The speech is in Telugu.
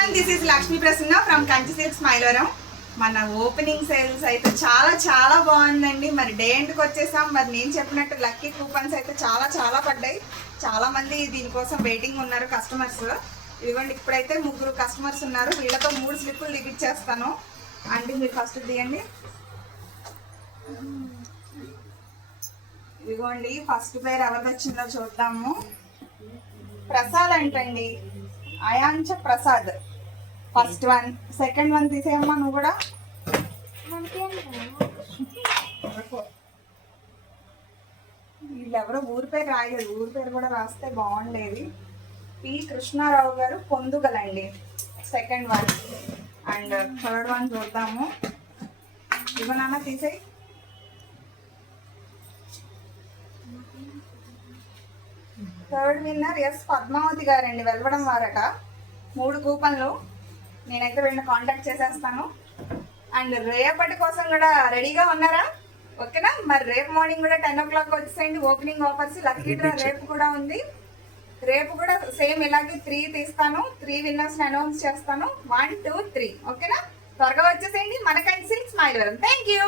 Everyone, this is Lakshmi Prasanna from Kanchi silks Mylavaram. మన ఓపెనింగ్ సేల్స్ అయితే చాలా చాలా బాగుందండి. మరి డే ఎండ్కి వచ్చేసాం. మరి నేను చెప్పినట్టు లక్కీ కూపన్స్ అయితే చాలా చాలా పడ్డాయి. చాలా మంది దీనికోసం వెయిటింగ్ ఉన్నారు కస్టమర్స్. ఇదిగోండి, ఇప్పుడైతే 3 కస్టమర్స్ ఉన్నారు. వీళ్ళతో 3 స్లిప్పులు దిగిచ్చేస్తాను. అంటే మీరు ఫస్ట్ తీయండి. ఇదిగోండి, ఫస్ట్ పేరు ఎవరిది వచ్చిందో చూద్దాము. ప్రసాద్ అంటండి, అయాంచ Prasad first one. Second one తీసేయమ్మా నువ్వు కూడా. వీళ్ళెవరో ఊరి పేరు రాయలేదు, ఊరి పేరు కూడా రాస్తే బాగుండేది. పి కృష్ణారావు గారు పొందుగలండి second one. And third one చూద్దాము. ఇవ్వనన్నా తీసేయి. థర్డ్ విన్నర్ ఎస్ పద్మావతి గారండి, వెలవడం వారట. 3 కూపన్లు. నేనైతే వీళ్ళని కాంటాక్ట్ చేసేస్తాను. అండ్ రేపటి కోసం కూడా రెడీగా ఉన్నారా? ఓకేనా? మరి రేపు మార్నింగ్ కూడా 10 o'clock వచ్చేసేయండి. ఓపెనింగ్ ఆఫర్స్ లక్కీ డ్రా రేపు కూడా ఉంది. రేపు కూడా సేమ్ ఇలాగే 3 తీస్తాను. 3 విన్నర్స్ని అనౌన్స్ చేస్తాను. 1, 2, 3. ఓకేనా? త్వరగా వచ్చేసేయండి. మన Kanchi silks Mylavaram. Thank you.